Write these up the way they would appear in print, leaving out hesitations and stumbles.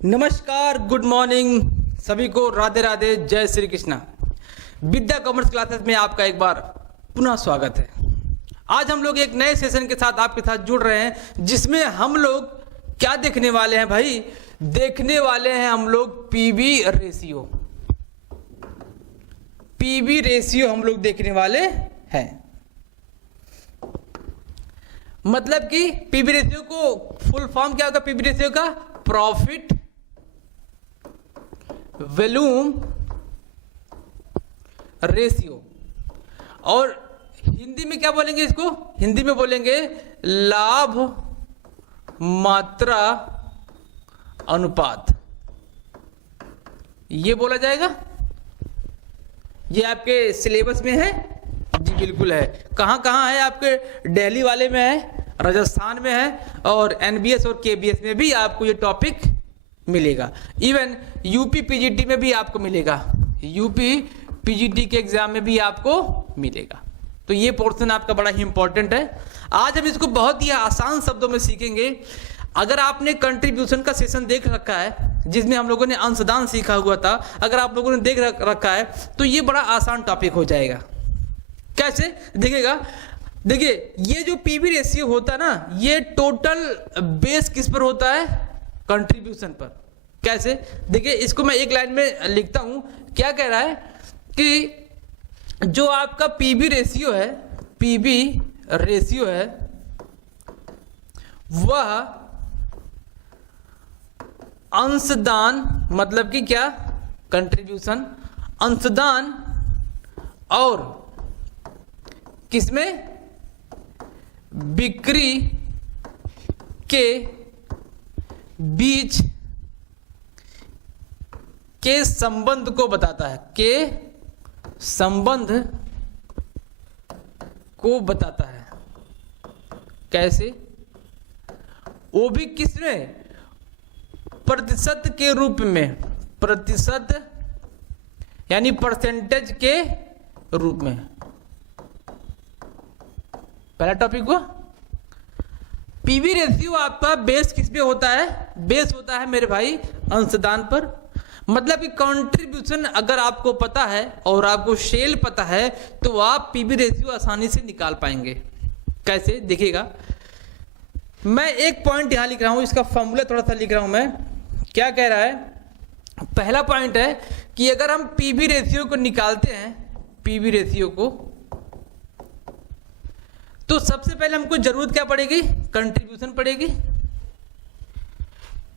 नमस्कार, good morning सभी को, राधे राधे, जय श्री कृष्णा। विद्या कॉमर्स क्लासेस में आपका एक बार पुनः स्वागत है। आज हम लोग एक नए सेशन के साथ आपके साथ जुड़ रहे हैं, जिसमें हम लोग क्या देखने वाले हैं भाई? देखने वाले हैं हम लोग पीवी रेशियो। पीवी रेशियो हम लोग देखने वाले हैं। मतलब कि पीवी रेशियो को फुल फॉर्म क्या होगा? पीवी रेशियो का प्रॉफिट वॉल्यूम रेशियो, और हिंदी में क्या बोलेंगे इसको? हिंदी में बोलेंगे लाभ मात्रा अनुपात। ये बोला जाएगा। ये आपके सिलेबस में है? जी बिल्कुल है। कहाँ कहाँ है? आपके दिल्ली वाले में है, राजस्थान में है, और एनबीएस और केबीएस में भी आपको ये टॉपिक मिलेगा। इवन यूपी पीजीटी में भी आपको मिलेगा। यूपी पीजीटी के एग्जाम में भी आपको मिलेगा। तो ये पोर्शन आपका बड़ा ही इंपॉर्टेंट है। आज हम इसको बहुत ही आसान शब्दों में सीखेंगे। अगर आपने कंट्रीब्यूशन का सेशन देख रखा है, जिसमें हम लोगों ने अंशदान सीखा हुआ था, अगर आप लोगों ने देख रखा है तो ये बड़ा आसान टॉपिक हो जाएगा। कैसे देखिएगा? देखिए, ये जो पीवी रेशियो होता है ना, ये टोटल बेस किस पर होता है? कंट्रीब्यूशन पर। कैसे? देखिए, इसको मैं एक लाइन में लिखता हूं। क्या कह रहा है कि जो आपका पीवी रेशियो है, पीवी रेशियो है, वह अंशदान, मतलब कि क्या? कंट्रीब्यूशन, अंशदान और किसमें? बिक्री के बीच के संबंध को बताता है। के संबंध को बताता है। कैसे? वो भी किसमें? प्रतिशत के रूप में। प्रतिशत यानी परसेंटेज के रूप में। पहला टॉपिक हुआ। पीवी रेशियो आपका बेस किस पे होता है? बेस होता है मेरे भाई अंशदान पर। मतलब कि कंट्रीब्यूशन अगर आपको पता है और आपको सेल पता है तो आप पीवी रेशियो आसानी से निकाल पाएंगे। कैसे? देखिएगा, मैं एक पॉइंट यहां लिख रहा हूं, इसका फॉर्मूला थोड़ा सा लिख रहा हूं मैं। क्या कह रहा है? पहला पॉइंट है कि अगर हम पीवी रेशियो को निकालते हैं, पीवी रेशियो को, तो सबसे पहले हमको जरूरत क्या पड़ेगी? कंट्रीब्यूशन पड़ेगी।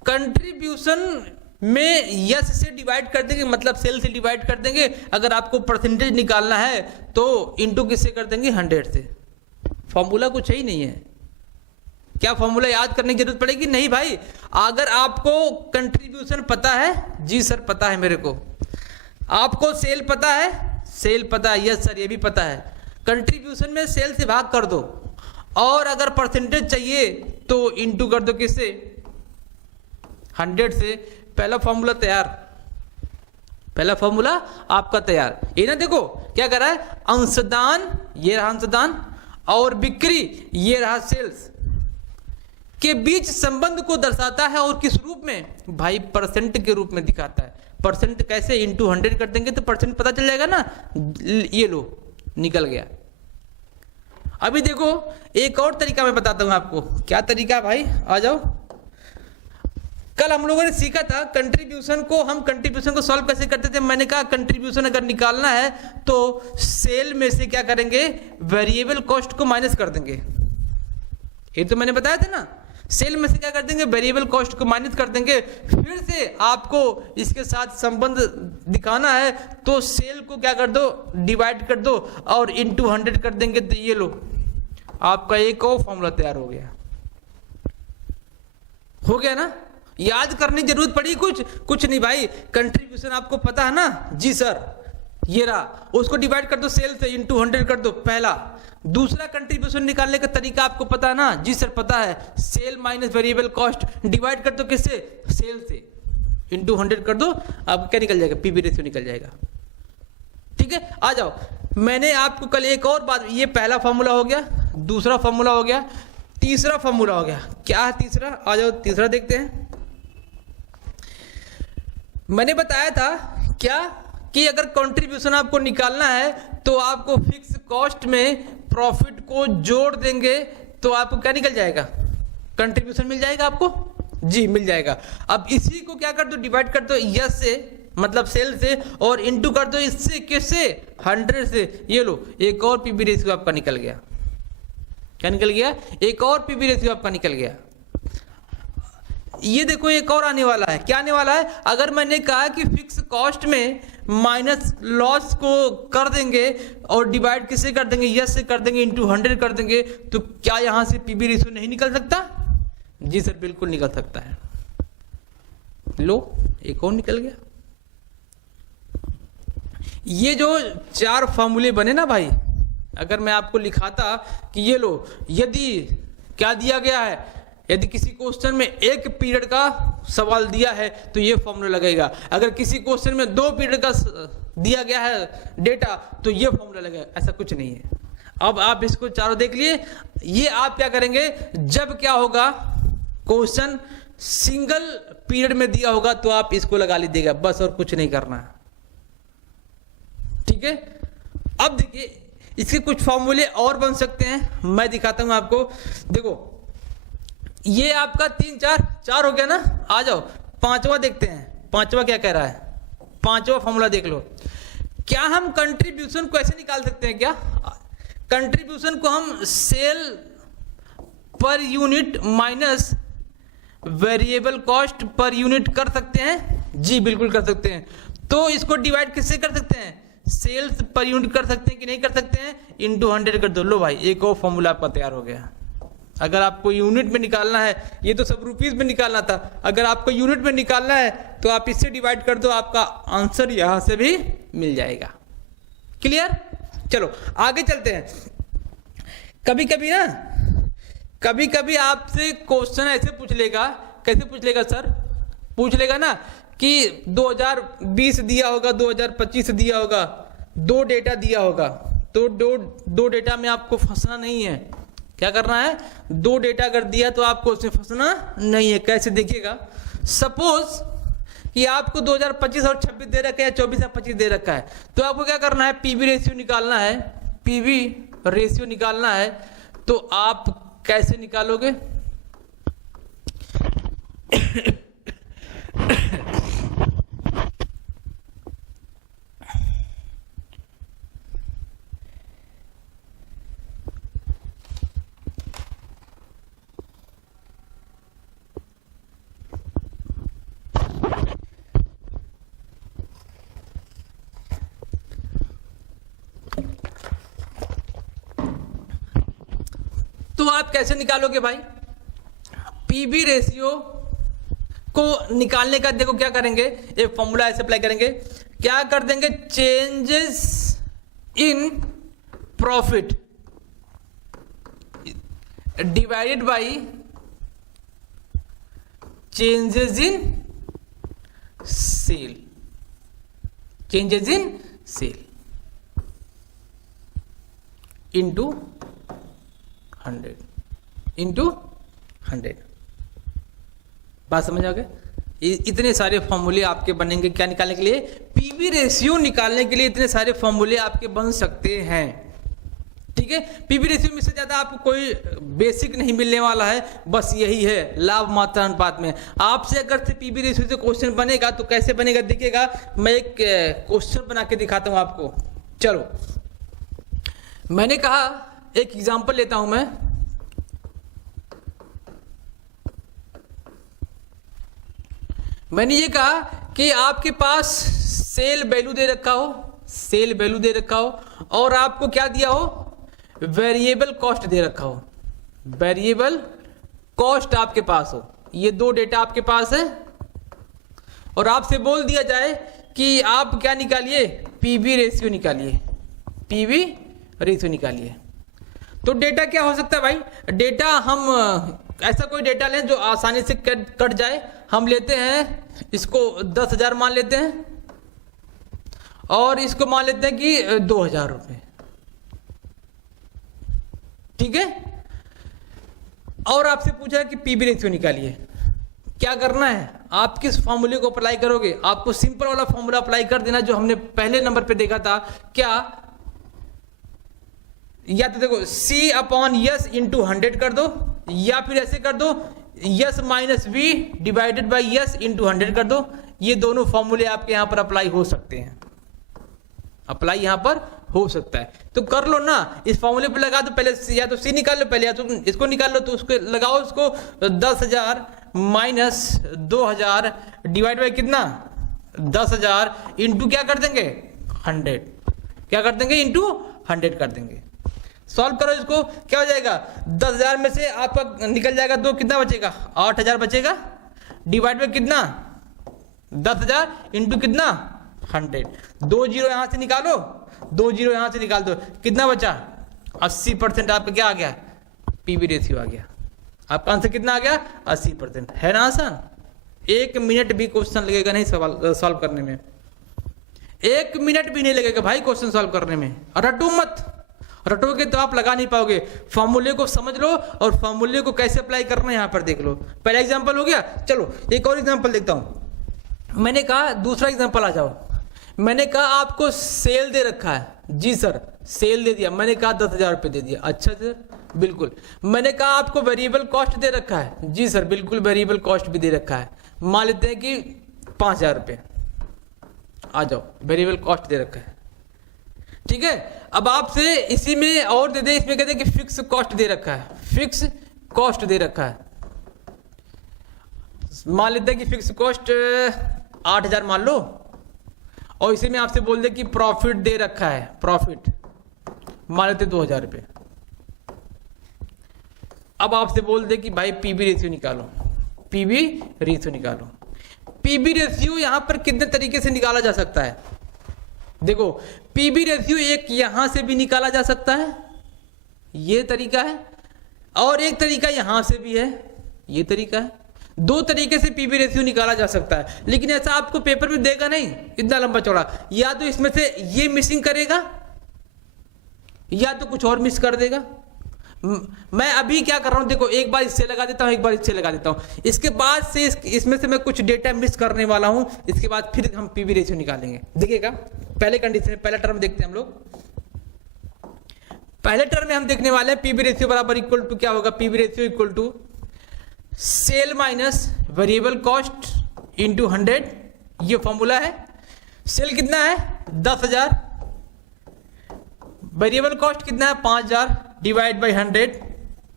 कंट्रीब्यूशन में यस से डिवाइड कर देंगे, मतलब सेल से डिवाइड कर देंगे। अगर आपको परसेंटेज निकालना है तो इनटू किससे कर देंगे? 100 से। फॉर्मूला कुछ ही नहीं है। क्या फॉर्मूला याद करने की जरूरत पड़ेगी? नहीं भाई। अगर आपको कंट्रीब्यूशन पता है, जी सर पता है मेरे को। आपको सेल पता है, सेल पता है, यस सर ये भी पता है। कंट्रीब्यूशन में सेल से भाग कर दो, और अगर परसेंटेज चाहिए तो इनटू कर दो किससे? 100 से। पहला फॉर्मूला तैयार। पहला फॉर्मूला आपका तैयार। ये ना देखो क्या कर रहा है? अंशदान, ये रहा अंशदान, और बिक्री, ये रहा सेल्स, के बीच संबंध को दर्शाता है। और किस रूप में भाई? परसेंट के रूप में दिखाता है। परसेंट कैसे? इनटू 100 कर देंगे तो परसेंट पता चल जाएगा ना। ये लो, निकल गया। अभी देखो, एक और तरीका मैं बताता हूं आपको। क्या तरीका है भाई? आ जाओ। कल हम लोगों ने सीखा था कंट्रीब्यूशन को, हम कंट्रीब्यूशन को सॉल्व कैसे करते थे। मैंने कहा कंट्रीब्यूशन अगर निकालना है तो सेल में से क्या करेंगे? वेरिएबल कॉस्ट को माइनस कर देंगे। ये तो मैंने बताया था ना। सेल में से क्या कर देंगे? वेरिएबल कॉस्ट को माइनस कर देंगे। फिर से आपको इसके साथ संबंध दिखाना है तो सेल को क्या कर दो? डिवाइड कर दो और इनटू 100 कर देंगे। तो ये लो, आपका एक और फॉर्मूला तैयार हो गया। हो गया ना? याद करने की जरूरत पड़ी कुछ नहीं भाई। कंट्रीब्यूशन आपको पता है ना? जी सर ये रहा। उसको डिवाइड कर दो सेल से, इनटू 100 कर दो, पहला। दूसरा कंट्रीब्यूशन निकालने का तरीका आपको पता है ना? जी सर पता है। Sale minus variable cost divide कर दो किससे? सेल से, इनटू 100 कर दो। अब क्या निकल जाएगा? पीवी रेशियो निकल जाएगा। ठीक है, आ जाओ। मैंने आपको कल एक और बात, ये पहला फॉर्मूला हो गया, दूसरा फॉर्मूला हो गया, तीसरा फॉर्मूला हो गया। क्या है तीसरा? आ जाओ तीसरा देखते हैं। मैंने बताया था क्या कि अगर कंट्रीब्यूशन आपको निकालना है तो आपको फिक्स कॉस्ट में प्रॉफिट को जोड़ देंगे तो आपको क्या निकल जाएगा, कंट्रीब्यूशन मिल जाएगा आपको, जी मिल जाएगा। अब इसी को क्या कर दो, डिवाइड कर दो यस से, मतलब सेल से, और इनटू कर दो इससे, किससे, 100 से। ये लो एक और पीवी रेशियो आपका निकल गया। क्या निकल गया, एक और पीवी रेशियो आपका निकल गया। ये देखो एक और आने वाला है, क्या आने वाला है, अगर मैंने कहा कि फिक्स कॉस्ट में माइनस लॉस को कर देंगे और डिवाइड किससे कर देंगे, यस से कर देंगे, इनटू 100 कर देंगे, तो क्या यहां से पीवी रेशियो नहीं निकल सकता? जी सर बिल्कुल निकल सकता है। लो एक और निकल गया। ये जो 4 फॉर्मूले बने ना भाई, अगर मैं आपको लिखाता कि ये लो, यदि क्या दिया गया है, यदि किसी क्वेश्चन में 1 पीरियड का सवाल दिया है तो ये फॉर्मूला लगेगा, अगर किसी क्वेश्चन में 2 पीरियड का दिया गया है डेटा तो ये फॉर्मूला लगेगा, ऐसा कुछ नहीं है। अब आप इसको चारों देख लिए। ये आप क्या करेंगे, जब क्या होगा, क्वेश्चन सिंगल पीरियड में दिया होगा तो आप इसको लगा लीजिएगा, बस और कुछ नहीं करना है, ठीक है। अब देखिए इसके कुछ फॉर्मूले और बन सकते हैं, मैं दिखाता हूं आपको। देखो ये आपका 3 4 हो गया ना, आ जाओ 5वां देखते हैं। 5वां क्या कह रहा है, 5वां फॉर्मूला देख लो। क्या हम कंट्रीब्यूशन को ऐसे निकाल सकते हैं क्या, कंट्रीब्यूशन को हम sale per unit minus variable cost per unit कर सकते हैं? जी बिल्कुल कर सकते हैं। तो इसको डिवाइड किससे कर सकते हैं, सेल्स पर यूनिट कर सकते हैं कि नहीं कर सकते हैं, इनटू 100 कर दो। लो भाई एक और फॉर्मूला आपका तैयार हो गया। अगर आपको यूनिट में निकालना है, ये तो सब रुपीस में निकालना था, अगर आपको यूनिट में निकालना है तो आप इससे डिवाइड कर दो, आपका आंसर यहां से भी मिल जाएगा। क्लियर, चलो आगे चलते हैं। कभी कभी आपसे क्वेश्चन ऐसे पूछ लेगा, कैसे पूछ लेगा सर, पूछ लेगा ना कि 2020 दिया होगा, 2025 दिया होगा, 2 डेटा दिया होगा, तो दो डेटा में आपको फंसना नहीं है। क्या करना है, 2 डेटा अगर दिया तो आपको उसमें फंसना नहीं है। कैसे देखिएगा, सपोज कि आपको 2025 और 26 दे रखा है, 24 और 25 दे रखा है, तो आपको क्या करना है, पीवी रेशियो निकालना है। पीवी रेशियो निकालना है तो आप कैसे निकालोगे, तो आप कैसे निकालोगे भाई, पीवी रेशियो को निकालने का देखो क्या करेंगे, एक फॉर्मूला ऐसे अप्लाई करेंगे, क्या कर देंगे, changes in profit divided by changes in sale, changes in sale into 100 into 100। बात समझ आ गए। इतने सारे फॉर्मूले आपके बनेंगे क्या निकालने के लिए, पीवी रेशियो निकालने के लिए इतने सारे फॉर्मूले आपके बन सकते हैं, ठीक है। पीवी रेशियो में से ज्यादा आपको कोई बेसिक नहीं मिलने वाला है, बस यही है लाभ मात्रा अनुपात में। आपसे अगर से पीवी रेशियो से क्वेश्चन बनेगा तो कैसे बनेगा देखिएगा, मैं एक क्वेश्चन बना के दिखाता हूं आपको। चलो मैंने कहा एक एग्जांपल लेता हूं मैं, मैंने ये कहा कि आपके पास सेल वैल्यू दे रखा हो, सेल वैल्यू दे रखा हो, और आपको क्या दिया हो, वेरिएबल कॉस्ट दे रखा हो, वेरिएबल कॉस्ट आपके पास हो, ये 2 डेटा आपके पास है, और आपसे बोल दिया जाए कि आप क्या निकालिए, पीवी रेशियो निकालिए, पीवी रेशियो निकालिए। तो डेटा क्या हो सकता है भाई, डेटा हम ऐसा कोई डेटा लें जो आसानी से कट जाए। हम लेते हैं इसको 10,000 मान लेते हैं, और इसको मान लेते हैं कि 2,000 रुपये, ठीक है। और आपसे पूछा है कि पीवी रेशियो निकालिए, क्या करना है, आप किस फॉर्मूले को अप्लाई करोगे, आपको सिंपल वाला फॉर्मूला अप्लाई कर देना जो हमने पहले नंबर पे देखा था। क्या, या तो देखो C/S इंटू 100 कर दो, या फिर ऐसे कर दो S minus V divided by S into 100 कर दो। ये दोनों फॉर्मूले आपके यहां पर अप्लाई हो सकते हैं, अप्लाई यहां पर हो सकता है। तो कर लो ना, इस फॉर्मूले पे लगा दो, पहले या तो C निकाल लो पहले, या तो इसको निकाल लो, तो उसको लगाओ, उसको 10,000 माइनस 2,000 डिवाइड बाई कितना 10,000 इंटू क्या कर देंगे 100, क्या कर देंगे इंटू 100 कर देंगे। सॉल्व करो इसको, क्या हो जाएगा 10,000 में से आपका निकल जाएगा 2, कितना बचेगा 8,000 बचेगा, डिवाइड बाई कितना 10,000 इंटू कितना 100। 2 जीरो यहां से निकालो, 2 जीरो यहां से निकाल दो, कितना बचा 80% आपका क्या आ गया, पीवी रेशियो आ गया। आपका आंसर कितना आ गया 80%। है ना आसान, 1 मिनट भी क्वेश्चन लगेगा नहीं सवाल सॉल्व करने में, 1 मिनट भी नहीं लगेगा भाई क्वेश्चन सॉल्व करने में। रटो मत, रटोगे तो आप लगा नहीं पाओगे। फॉर्मूले को समझ लो और फॉर्मूले को कैसे अप्लाई करना है यहाँ पर देख लो। पहला एग्जांपल हो गया, चलो एक और एग्जांपल देखता हूं। मैंने कहा दूसरा एग्जांपल आ जाओ। मैंने कहा आपको सेल दे रखा है, जी सर सेल दे दिया, मैंने कहा 10,000 रुपये दे दिया, अच्छा सर बिल्कुल। मैंने कहा आपको वेरिएबल कॉस्ट दे रखा है, जी सर बिल्कुल वेरिएबल कॉस्ट भी दे रखा है, मान लेते हैं कि 5,000 रुपये, आ जाओ वेरिएबल कॉस्ट दे रखा है, ठीक है। अब आपसे इसी में और दे दे, इसमें कहते हैं कि फिक्स कॉस्ट दे रखा है, फिक्स कॉस्ट दे रखा है, मान लेते हैं कि फिक्स कॉस्ट 8,000 मान लो, और इसी में आपसे बोल दे कि प्रॉफिट दे रखा है, प्रॉफिट मान लेते 2,000 रुपये। अब आपसे बोल दे कि भाई पीवी रेशियो निकालो, पीवी रेशियो निकालो। पीवी रेशियो यहां पर कितने तरीके से निकाला जा सकता है, देखो पीवी रेशियो एक यहां से भी निकाला जा सकता है, ये तरीका है, और एक तरीका यहां से भी है, ये तरीका है। 2 तरीके से पीवी रेशियो निकाला जा सकता है, लेकिन ऐसा आपको पेपर में देगा नहीं इतना लंबा चौड़ा, या तो इसमें से ये मिसिंग करेगा या तो कुछ और मिस कर देगा। मैं अभी क्या कर रहा हूं देखो, एक बार इससे लगा देता हूं, एक बार इससे लगा देता हूं, इसके बाद से इसमें से मैं कुछ डेटा मिस करने वाला हूं, इसके बाद फिर हम पीवी रेशियो निकालेंगे। देखिएगा पहले कंडीशन, पहला टर्म देखते हैं हम लोग। पहले टर्म में हम देखने वाले हैं पीवी रेशियो बराबर इक्वल टू क्या होगा, PV ratio equal to sale minus variable cost into 100, ये फॉर्मूला है। सेल कितना है 10,000, वेरिएबल कॉस्ट कितना है 5,000 divide by 100,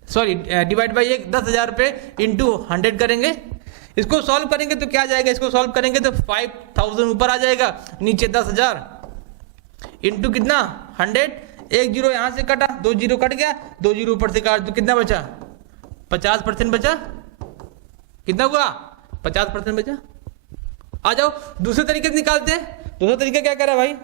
sorry divide by 10,000 रुपये इंटू 100 करेंगे। इसको सॉल्व करेंगे तो क्या आ जाएगा, इसको सॉल्व करेंगे तो 5,000 ऊपर आ जाएगा, नीचे 10,000 इंटू कितना 100, 1 जीरो यहां से कटा, 2 जीरो कट गया, 2 जीरो ऊपर से काट तो कितना बचा 50% बचा, कितना हुआ 50% बचा। आ जाओ दूसरे तरीके से निकालते हैं। दूसरा तरीका क्या कह रहा है भाई,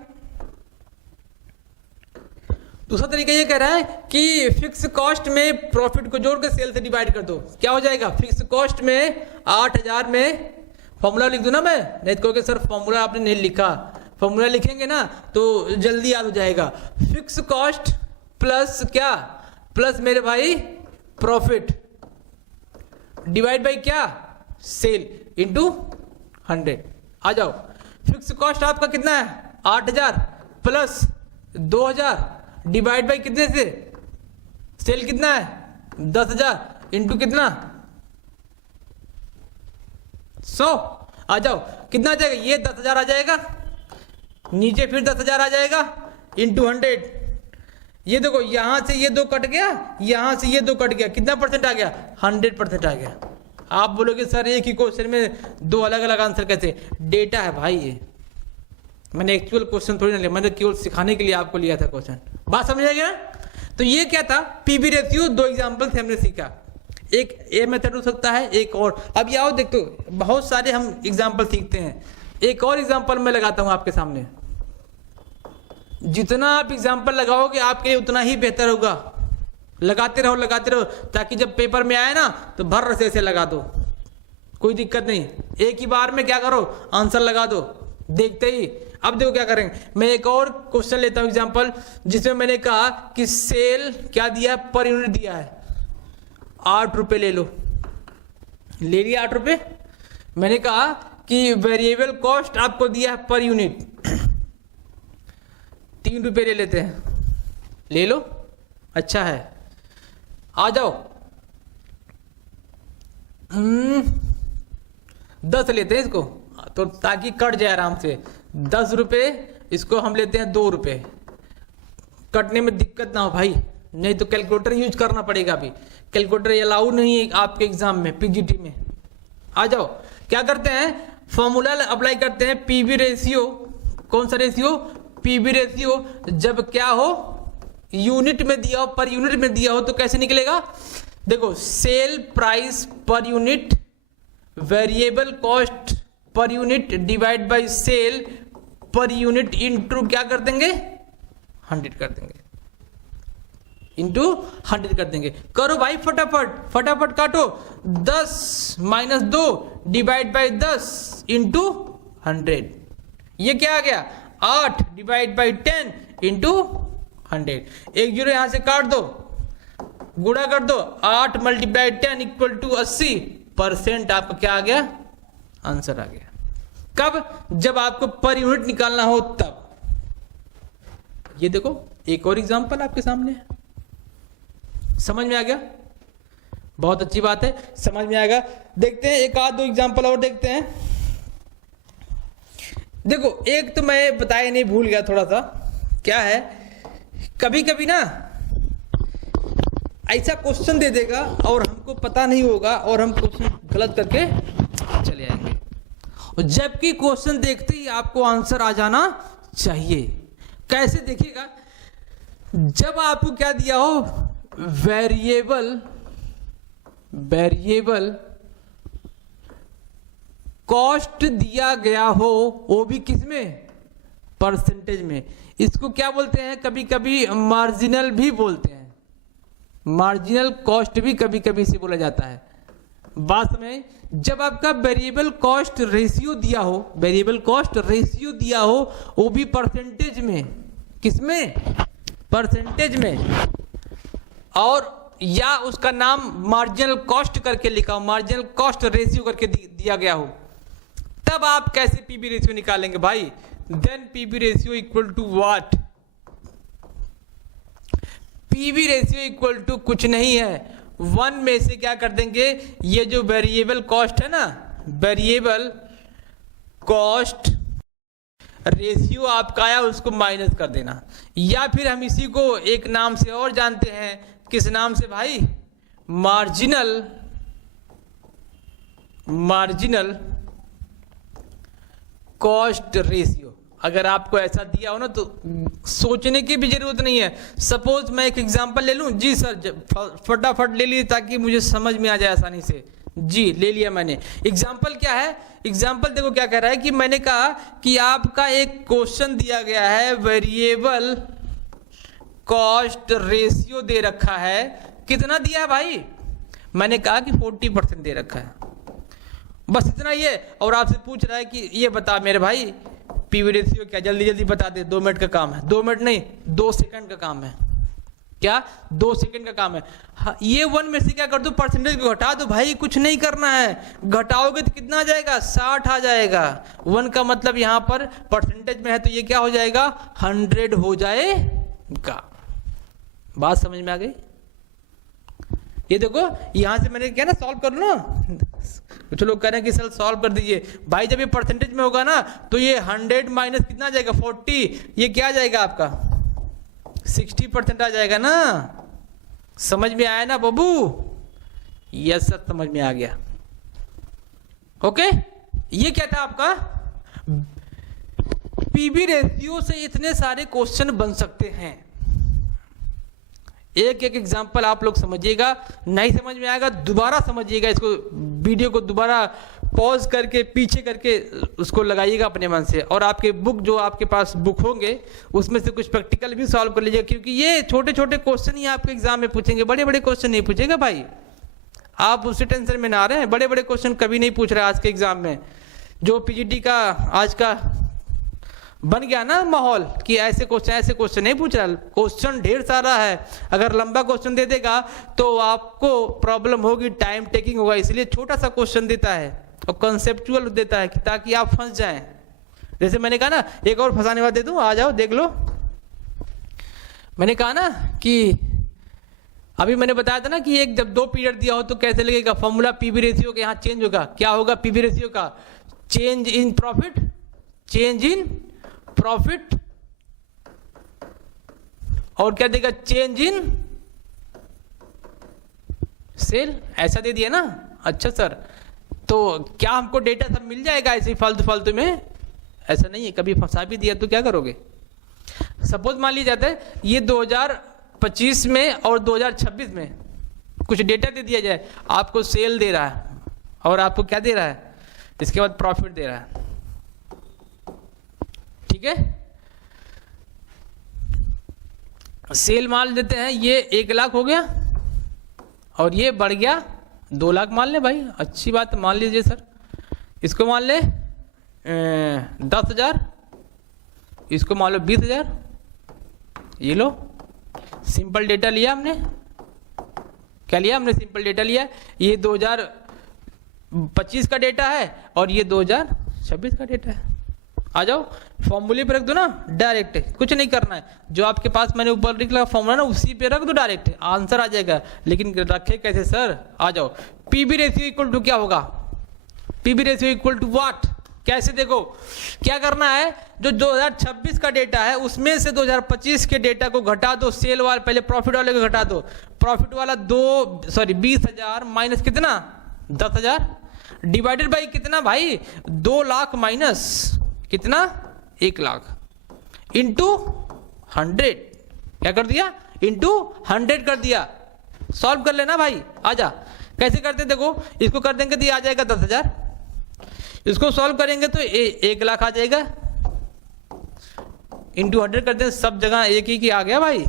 दूसरा तरीका ये कह रहा है कि फिक्स कॉस्ट में प्रॉफिट को जोड़ के सेल से डिवाइड कर दो, क्या हो जाएगा फिक्स कॉस्ट में 8,000 में, फॉर्मूला लिख दो ना मैं, नहीं तो कहोगे सर फॉर्मूला आपने नहीं लिखा, फॉर्मूला लिखेंगे ना तो जल्दी याद हो जाएगा। फिक्स कॉस्ट प्लस क्या, प्लस मेरे भाई प्रॉफिट डिवाइड बाई क्या सेल इंटू 100। आ जाओ फिक्स कॉस्ट आपका कितना है 8,000 प्लस 2,000 डिवाइड बाई कितने से, सेल कितना है 10,000 इंटू कितना 100। आ जाओ कितना आ जाएगा, ये 10,000 आ जाएगा, नीचे फिर 10,000 आ जाएगा इंटू 100। ये देखो यहां से ये 2 कट गया, यहां से ये 2 कट गया, कितना परसेंट आ गया 100% आ गया। आप बोलोगे सर एक ही क्वेश्चन में 2 अलग अलग आंसर कैसे, डेटा है भाई ये, मैंने एक्चुअल क्वेश्चन थोड़ी ना लिया, मैंने केवल सिखाने के लिए आपको लिया था क्वेश्चन, बात समझ आ गया। तो ये क्या था पीवी रेशियो, 2 एग्जांपल से हमने सीखा, एक ये मेथड हो सकता है एक और। अब आओ देखो बहुत सारे हम एग्जांपल सीखते हैं, एक और एग्जांपल मैं लगाता हूं आपके सामने। जितना आप एग्जांपल लगाओगे आपके लिए उतना ही बेहतर होगा, लगाते रहो ताकि जब पेपर में आए ना तो भर से लगा दो, कोई दिक्कत नहीं, एक ही बार में क्या करो आंसर लगा दो देखते ही। अब देखो क्या करेंगे, मैं एक और क्वेश्चन लेता हूं एग्जांपल, जिसमें मैंने कहा कि सेल क्या दिया पर यूनिट दिया है 8 रुपए, ले लो, ले लिया 8 रुपए, मैंने कहा कि वेरिएबल कॉस्ट आपको दिया है पर यूनिट 3 रुपये ले लेते हैं, ले लो, अच्छा है, आ जाओ 10 लेते हैं इसको, तो ताकि कट जाए आराम से। 10 रुपये, इसको हम लेते हैं 2 रुपये, कटने में दिक्कत ना हो भाई, नहीं तो कैलकुलेटर यूज करना पड़ेगा। अभी कैलकुलेटर अलाउ नहीं है आपके एग्जाम में, पीजीटी में। आ जाओ, क्या करते हैं, फॉर्मूला अप्लाई करते हैं, पीवी रेशियो। कौन सा रेशियो? PV ratio. जब क्या हो, यूनिट में दिया हो, पर यूनिट में दिया हो, तो कैसे निकलेगा? देखो, sale price per unit, variable cost per unit divide by sale per unit into क्या कर देंगे? 100 कर देंगे, इंटू 100 कर देंगे। करो भाई फटाफट, फटाफट काटो। 10 माइनस 2 डिवाइड बाय 10 इंटू 100, ये क्या आ गया? 8 डिवाइड बाय 10 इंटू 100। एक जीरो यहां से काट दो, गुणा कर दो, 8 मल्टीप्लाई 10 इक्वल टू 80%। आपका क्या आ गया? आंसर आ गया। कब? जब आपको पर यूनिट निकालना हो तब। ये देखो, एक और एग्जांपल आपके सामने है, समझ में आ गया? बहुत अच्छी बात है, समझ में आएगा। देखते हैं एक आध दो एग्जांपल और देखते हैं। देखो, एक तो मैं बताया नहीं, भूल गया थोड़ा सा, क्या है, कभी कभी ना ऐसा क्वेश्चन दे देगा और हमको पता नहीं होगा और हम क्वेश्चन गलत करके चले आएंगे, और जबकि क्वेश्चन देखते ही आपको आंसर आ जाना चाहिए। कैसे? देखिएगा, जब आपको क्या दिया हो, वेरिएबल कॉस्ट दिया गया हो, वो भी किस में? परसेंटेज में। इसको क्या बोलते हैं? कभी कभी मार्जिनल भी बोलते हैं, मार्जिनल कॉस्ट भी कभी कभी से बोला जाता है। बात में जब आपका वेरिएबल कॉस्ट रेशियो दिया हो, वेरिएबल कॉस्ट रेशियो दिया हो, वो भी परसेंटेज में, किसमें? परसेंटेज में, और या उसका नाम मार्जिनल कॉस्ट करके लिखा हो, मार्जिनल कॉस्ट रेशियो करके दिया गया हो, तब आप कैसे पीवी रेशियो निकालेंगे भाई? Then PV ratio equal to what? PV ratio equal to कुछ नहीं है, 1 में से क्या कर देंगे, ये जो वेरिएबल कॉस्ट है ना, वेरिएबल कॉस्ट रेशियो आपका आया, उसको माइनस कर देना। या फिर हम इसी को एक नाम से और जानते हैं, किस नाम से भाई? Marginal cost ratio. अगर आपको ऐसा दिया हो ना, तो सोचने की भी जरूरत नहीं है। सपोज मैं एक एग्जांपल ले लूं। जी सर, फटाफट ले लीजिए ताकि मुझे समझ में आ जाए आसानी से। जी, ले लिया मैंने। एग्जांपल क्या है? एग्जांपल देखो क्या कह रहा है कि मैंने कहा कि आपका एक क्वेश्चन दिया गया है, वेरिएबल कॉस्ट रेशियो दे रखा है। कितना दिया है भाई? मैंने कहा कि 40% दे रखा है, बस इतना ही है। और आपसे पूछ रहा है कि ये बता मेरे भाई, पीवी रेशियो क्या? जल्दी जल्दी बता दे, 2 मिनट का काम है। 2 मिनट नहीं, 2 सेकंड का काम है। क्या? 2 सेकंड का काम है। हाँ, ये 1 में से क्या कर दो, परसेंटेज को घटा दो भाई, कुछ नहीं करना है। घटाओगे तो कितना आ जाएगा? 60 आ जाएगा। 1 का मतलब यहाँ पर परसेंटेज में है, तो ये क्या हो जाएगा? 100 हो जाएगा। बात समझ में आ गई? ये देखो, यहां से मैंने क्या ना, सॉल्व कर लो ना। कुछ लोग कह रहे हैं कि सर सॉल्व कर दीजिए भाई। जब ये परसेंटेज में होगा ना, तो ये 100 माइनस कितना आ जाएगा? 40। ये क्या आ जाएगा आपका? 60% आ जाएगा ना। समझ में आया ना बाबू? यस सर, समझ में आ गया। ओके, ये क्या था आपका? पीवी रेशियो से इतने सारे क्वेश्चन बन सकते हैं। एक एक एग्जाम्पल आप लोग समझिएगा। नहीं समझ में आएगा दोबारा समझिएगा, इसको वीडियो को दोबारा पॉज करके पीछे करके उसको लगाइएगा अपने मन से। और आपके बुक, जो आपके पास बुक होंगे, उसमें से कुछ प्रैक्टिकल भी सॉल्व कर लीजिएगा, क्योंकि ये छोटे छोटे क्वेश्चन ही आपके एग्जाम में पूछेंगे, बड़े बड़े क्वेश्चन नहीं पूछेगा भाई। आप उससे टेंशन में ना आ रहे हैं, बड़े बड़े क्वेश्चन कभी नहीं पूछ रहे आज के एग्जाम में। जो पीजीटी का आज का बन गया ना माहौल कि ऐसे क्वेश्चन नहीं पूछ रहा। क्वेश्चन ढेर सारा है, अगर लंबा क्वेश्चन दे देगा तो आपको प्रॉब्लम होगी, टाइम टेकिंग होगा, इसलिए छोटा सा क्वेश्चन देता है। और कंसेप्चुअल देता है कि ताकि आप फंस जाएं। जैसे मैंने कहा ना, एक और फंसाने वाला दे दूं, आ जाओ देख लो। मैंने कहा ना कि अभी मैंने बताया था ना कि एक जब 2 पीरियड दिया हो तो कैसे लगेगा फॉर्मूला, पीवी रेशियो के यहाँ चेंज होगा। क्या होगा पीवी रेशियो का? Change in profit, change in profit, और क्या देगा? Change in sale. ऐसा दे दिया ना। अच्छा सर, तो क्या हमको डेटा सब मिल जाएगा ऐसे ही फालतू फालतू में? ऐसा नहीं है, कभी फंसा भी दिया तो क्या करोगे? सपोज मान लिया जाता है ये 2025 में और 2026 में कुछ डेटा दे दिया जाए, आपको सेल दे रहा है और आपको क्या दे रहा है? इसके बाद प्रॉफिट दे रहा है। ठीक है, सेल मान लेते हैं ये 1 लाख हो गया और ये बढ़ गया 2 लाख मान ले भाई, अच्छी बात मान लीजिए सर। इसको मान ले 10,000, इसको मान लो 20,000। ये लो, सिंपल डेटा लिया हमने। क्या लिया हमने? सिंपल डेटा लिया। ये 2025 का डेटा है और ये 2026 का डेटा है। आ जाओ, फॉर्मूले पे रख दो ना डायरेक्ट, कुछ नहीं करना है। जो आपके पास मैंने ऊपर लिखा फॉर्मूला ना, उसी पे रख दो, डायरेक्ट आंसर आ जाएगा। लेकिन रखे कैसे सर? आ जाओ, पीवी रेशियो इक्वल टू क्या होगा? PV ratio equal to what? कैसे? देखो क्या करना है, जो 2026 का डेटा है उसमें से 2025 के डेटा को घटा दो। सेल वाला पहले प्रॉफिट वाले को घटा दो। प्रॉफिट वाला 20,000 माइनस कितना? 10,000 डिवाइडेड बाई कितना भाई? 2 लाख माइनस कितना? 1 लाख इंटू 100। क्या कर दिया? इंटू 100 कर दिया। सॉल्व कर लेना भाई, आजा। कैसे करते हैं देखो, इसको कर देंगे तो ये आ जाएगा 10,000, इसको सॉल्व करेंगे तो 1 लाख आ जाएगा। इंटू 100 करते हैं, सब जगह एक ही आ गया भाई।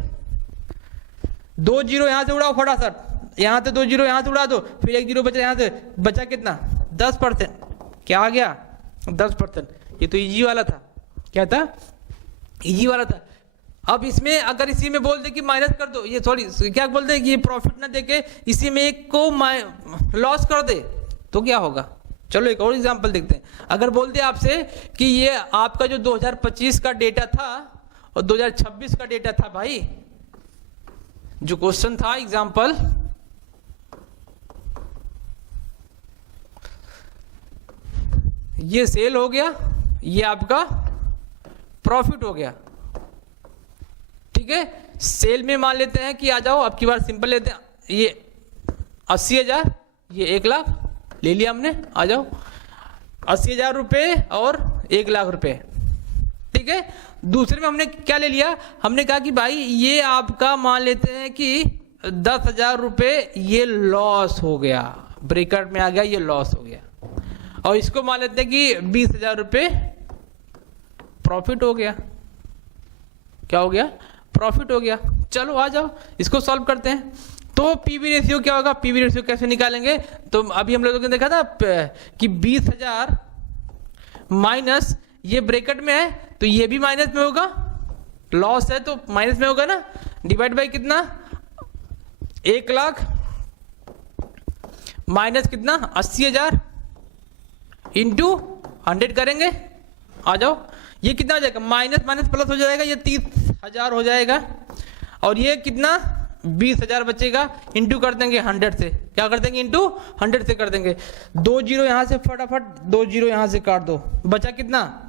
2 जीरो यहां से उड़ाओ फटाफट, यहां से 2 जीरो यहां से उड़ा दो, फिर 1 जीरो बचा, यहां से बचा कितना? 10%। क्या आ गया? 10%। ये तो इजी वाला था। क्या था? इजी वाला था। अब इसमें अगर इसी में बोल दे कि माइनस कर दो, ये सॉरी क्या बोल दे कि ये प्रॉफिट ना देके इसी में एक को लॉस कर दे, तो क्या होगा? चलो एक और एग्जांपल देखते हैं। अगर बोल दे आपसे कि ये आपका जो 2025 का डेटा था और 2026 का डेटा था भाई, जो क्वेश्चन था एग्जांपल, ये सेल हो गया, ये आपका प्रॉफिट हो गया। ठीक है, सेल में मान लेते हैं कि आ जाओ, अब की बार सिंपल लेते हैं, ये 80,000, ये 1 लाख ले लिया हमने। आ जाओ, 80,000 रुपये और 1 लाख रुपए। ठीक है, दूसरे में हमने क्या ले लिया? हमने कहा कि भाई ये आपका मान लेते हैं कि 10,000 रुपये ये लॉस हो गया, ब्रेकेट में आ गया, ये लॉस हो गया। और इसको मान लेते हैं कि 20,000 रुपये प्रॉफिट हो गया। क्या हो गया? प्रॉफिट हो गया। चलो आ जाओ, इसको सॉल्व करते हैं। तो पीवी रेशियो क्या होगा? पीवी रेशियो कैसे निकालेंगे? तो अभी हम लोगों ने देखा था कि 20,000 माइनस ये ब्रैकेट में है तो ये भी माइनस में होगा, लॉस है तो माइनस में होगा ना। डिवाइड बाय कितना? 1 लाख माइनस कितना? 80,000 इंटू 100 करेंगे। आ जाओ, ये कितना हो जाएगा? माइनस माइनस प्लस हो जाएगा, ये 30,000 हो जाएगा। और ये कितना? 20,000 बचेगा। इंटू कर देंगे 100 से। क्या कर देंगे? इंटू 100 से कर देंगे। 2 जीरो यहां से फटाफट 2 जीरो यहां से काट दो, बचा कितना?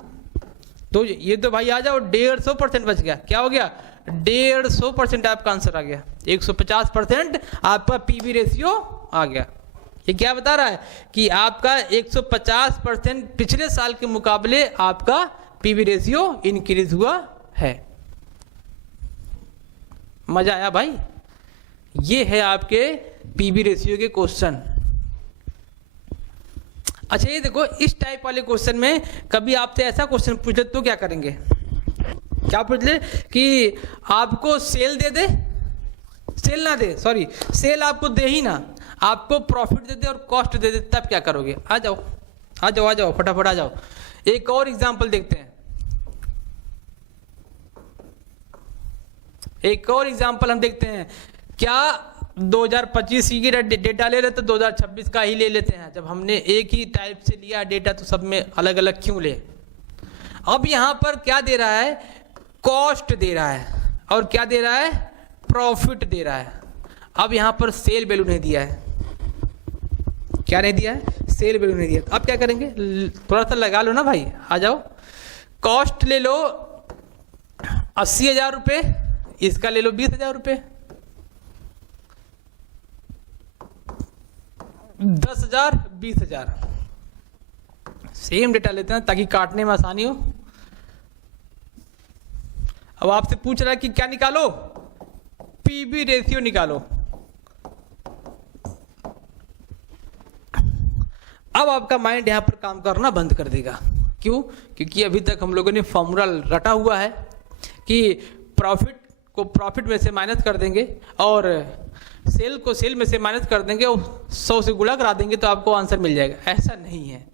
तो ये तो भाई आ जाओ 150% बच गया। क्या हो गया? 150% आपका आंसर आ गया। 150% आपका पीवी रेशियो आ गया। ये क्या बता रहा है कि आपका 150% पिछले साल के मुकाबले आपका पीवी रेशियो इंक्रीज हुआ है। मजा आया भाई? ये है आपके पीवी रेशियो के क्वेश्चन। अच्छा ये देखो, इस टाइप वाले क्वेश्चन में कभी आपसे ऐसा क्वेश्चन पूछ ले तो क्या करेंगे? क्या पूछ ले कि आपको सेल दे दे, सेल ना दे, सॉरी सेल आपको दे ही ना, आपको प्रॉफिट दे दे और कॉस्ट दे दे, तब क्या करोगे? आ जाओ आ जाओ आ जाओ फटाफट आ जाओ। एक और एग्जांपल देखते हैं। एक और एग्जांपल हम देखते हैं। क्या 2025 की डेटा ले रहे तो 2026 का ही ले लेते हैं। जब हमने एक ही टाइप से लिया डेटा तो सब में अलग अलग क्यों ले। अब यहाँ पर क्या दे रहा है, कॉस्ट दे रहा है और क्या दे रहा है, प्रॉफिट दे रहा है। अब यहाँ पर सेल वैल्यू नहीं दिया है, क्या नहीं दिया है, सेल वैल्यू नहीं दिया। अब क्या करेंगे, थोड़ा सा लगा लो ना भाई, आ जाओ। कॉस्ट ले लो 80,000 रुपये, इसका ले लो 20,000 रुपये, 10,000 20,000, सेम डेटा लेते हैं ताकि काटने में आसानी हो। अब आपसे पूछ रहा है कि क्या निकालो, पीवी रेशियो निकालो। अब आपका माइंड यहां पर काम करना बंद कर देगा। क्यों? क्योंकि अभी तक हम लोगों ने फॉर्मूला रटा हुआ है कि प्रॉफिट को प्रॉफिट में से माइनस कर देंगे और सेल को सेल में से माइनस कर देंगे और 100 से गुणा करा देंगे तो आपको आंसर मिल जाएगा। ऐसा नहीं है,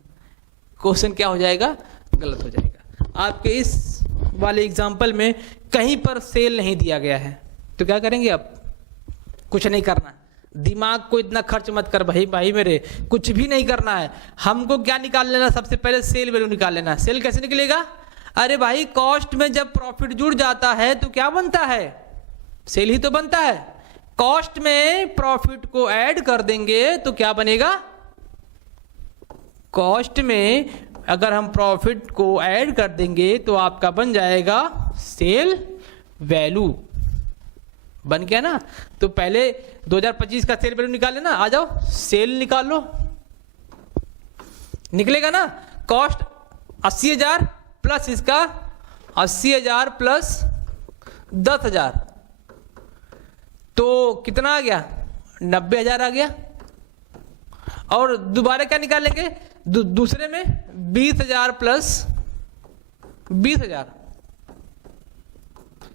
क्वेश्चन क्या हो जाएगा, गलत हो जाएगा। आपके इस वाले एग्जाम्पल में कहीं पर सेल नहीं दिया गया है तो क्या करेंगे, आप कुछ नहीं करना, दिमाग को इतना खर्च मत कर भाई मेरे, कुछ भी नहीं करना है। हमको क्या निकाल लेना, सबसे पहले सेल वैल्यू निकाल लेना। सेल कैसे निकलेगा, अरे भाई कॉस्ट में जब प्रॉफिट जुड़ जाता है तो क्या बनता है, सेल ही तो बनता है। कॉस्ट में प्रॉफिट को ऐड कर देंगे तो क्या बनेगा, कॉस्ट में अगर हम प्रॉफिट को ऐड कर देंगे तो आपका बन जाएगा सेल वैल्यू, बन गया ना। तो पहले 2025 का सेल वैल्यू निकाल लेना, आ जाओ सेल निकाल लो, निकलेगा ना। कॉस्ट 80,000 प्लस इसका 80,000 प्लस 10,000 तो कितना आ गया, 90,000 आ गया। और दोबारा क्या निकालेंगे, दूसरे में 20,000 प्लस 20,000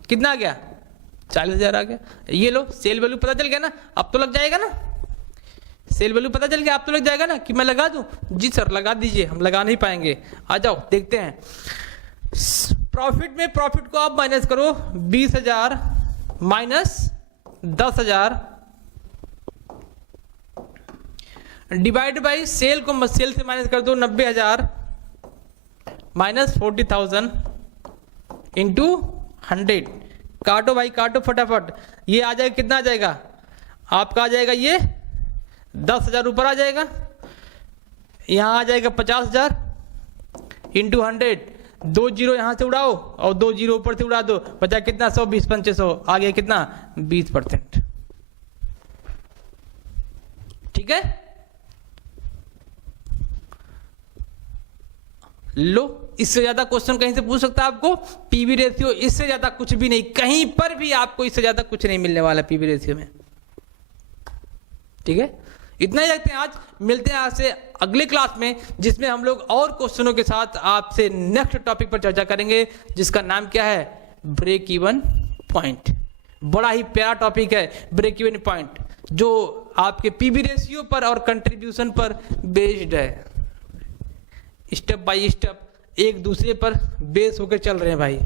कितना आ गया, 40,000 आ गया। ये लो सेल वैल्यू पता चल गया ना, अब तो लग जाएगा ना, सेल वैल्यू पता चल गया, अब तो लग जाएगा ना। कि मैं लगा दूं, जी सर लगा दीजिए, हम लगा नहीं पाएंगे। आ जाओ देखते हैं। प्रॉफिट में प्रॉफिट को आप माइनस करो, 20,000 माइनस 10,000 डिवाइड बाई सेल को सेल से माइनस कर दो, 90,000 माइनस 40,000 इंटू 100। काटो भाई काटो फटाफट, ये आ जाएगा कितना आ जाएगा आपका, आ जाएगा ये 10,000 ऊपर आ जाएगा, यहाँ आ जाएगा 50,000 इंटू 100। 2 जीरो यहाँ से उड़ाओ और 2 जीरो ऊपर से उड़ा दो, बचा कितना 100, 20 पंचे 100, आ गया कितना 20%। ठीक है, लो इससे ज्यादा क्वेश्चन कहीं से पूछ सकता है आपको। पीवी रेशियो, इससे ज्यादा कुछ भी नहीं, कहीं पर भी आपको इससे ज्यादा कुछ नहीं मिलने वाला पीवी रेशियो में। ठीक है, इतना ही रखते हैं आज, मिलते हैं आज से अगले क्लास में जिसमें हम लोग और क्वेश्चनों के साथ आपसे नेक्स्ट टॉपिक पर चर्चा करेंगे जिसका नाम क्या है, ब्रेक इवन पॉइंट। बड़ा ही प्यारा टॉपिक है ब्रेक इवन पॉइंट, जो आपके पीवी रेशियो पर और कंट्रीब्यूशन पर बेस्ड है। स्टेप बाय स्टेप एक दूसरे पर बेस होकर चल रहे हैं भाई।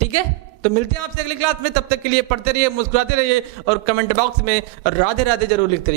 ठीक है, तो मिलते हैं आपसे अगली क्लास में, तब तक के लिए पढ़ते रहिए, मुस्कुराते रहिए और कमेंट बॉक्स में राधे राधे जरूर लिखते रहिए।